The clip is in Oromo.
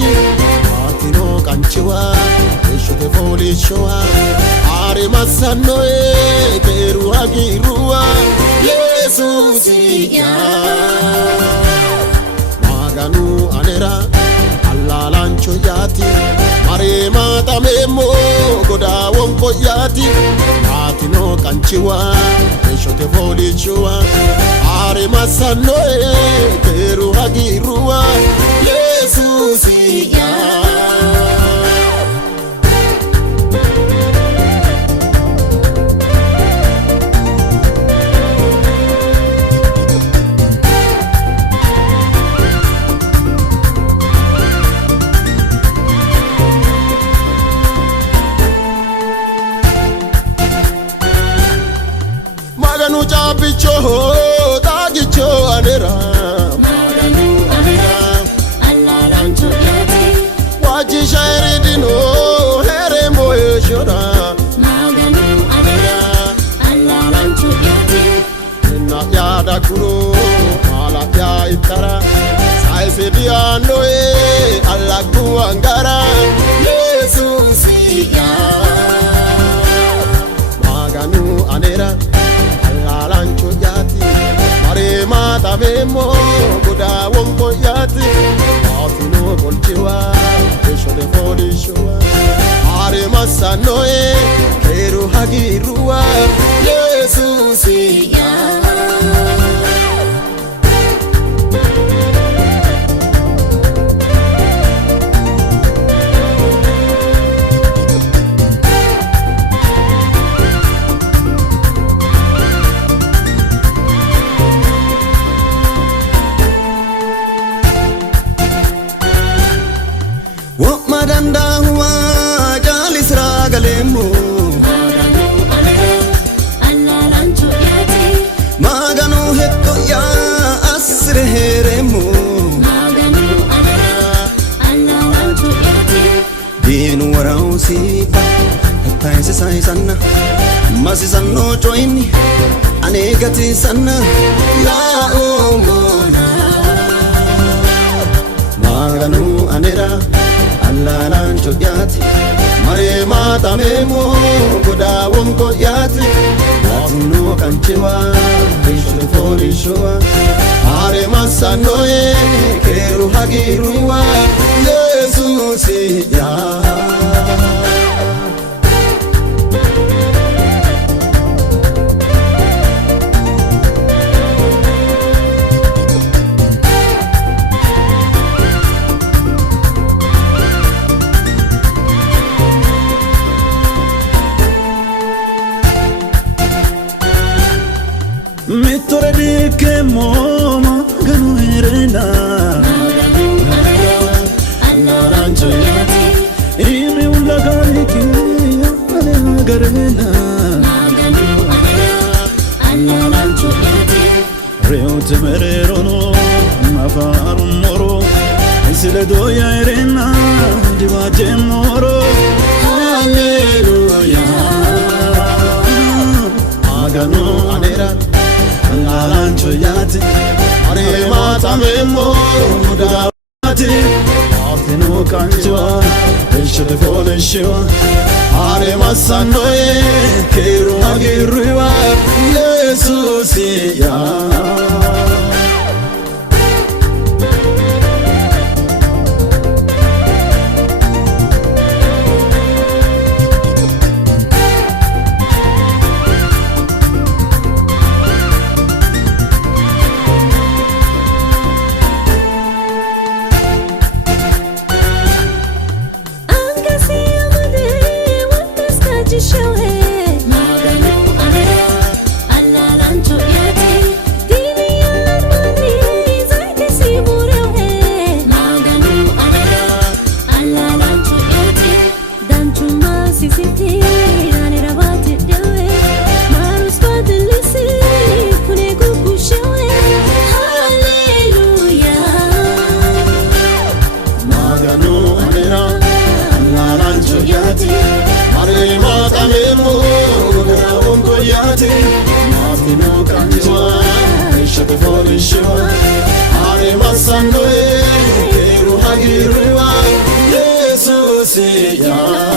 yati Matino kanchiwa Eshote folishoa Are masanoe Keru hagirua Yesusia Maganu anera Allah lancho yati Mare mata memo Goda wonko yati Matino kanchiwa Eshote folishoa Are masanoe Keru hagirua Yesusia Maganu chapicho tagicho anera Maganu anera Allah lancho yati Waji shairi dino here moe shora Maganu anera Allah lancho yati Na yada kuro ala ya itara Sai sedia noe Allah kuangara Yesusia Maganu anera Lancho yati Mare mata memo Goda wonko yati Afino bolchewa Esho de folishoa Are masanoe Keru hagirua Yesusia Madanda huwa jalis ragalemu Maganu anera Allah lancho yati Maganu hetto ya asre heremu Maganu anera Allah lancho yati Dinu warau sipa Taise sai sanna Masi sanno joini Anegati sanna La umona Maganu anera Allah lancho yati Mare mata memo Goda wonko yati Matino kanchiwa Eshote folishoa Are masanoe Keru hagirua Yesusia Mettore di che moma Maganu erena Maganu anera Allah lancho yati Ime ulla gariki Ane garena Maganu anera Allah lancho yati Reo temererono Mafarum moro Isile doya erena Divaje moro Hallelujah Maganu anera Allah lancho yati Mare mata memo Goda yati Afino kanchiwa Eshote folishoa Are masanoe Keru hagirua Yesusia Are masanoe, keru hagirua. Siya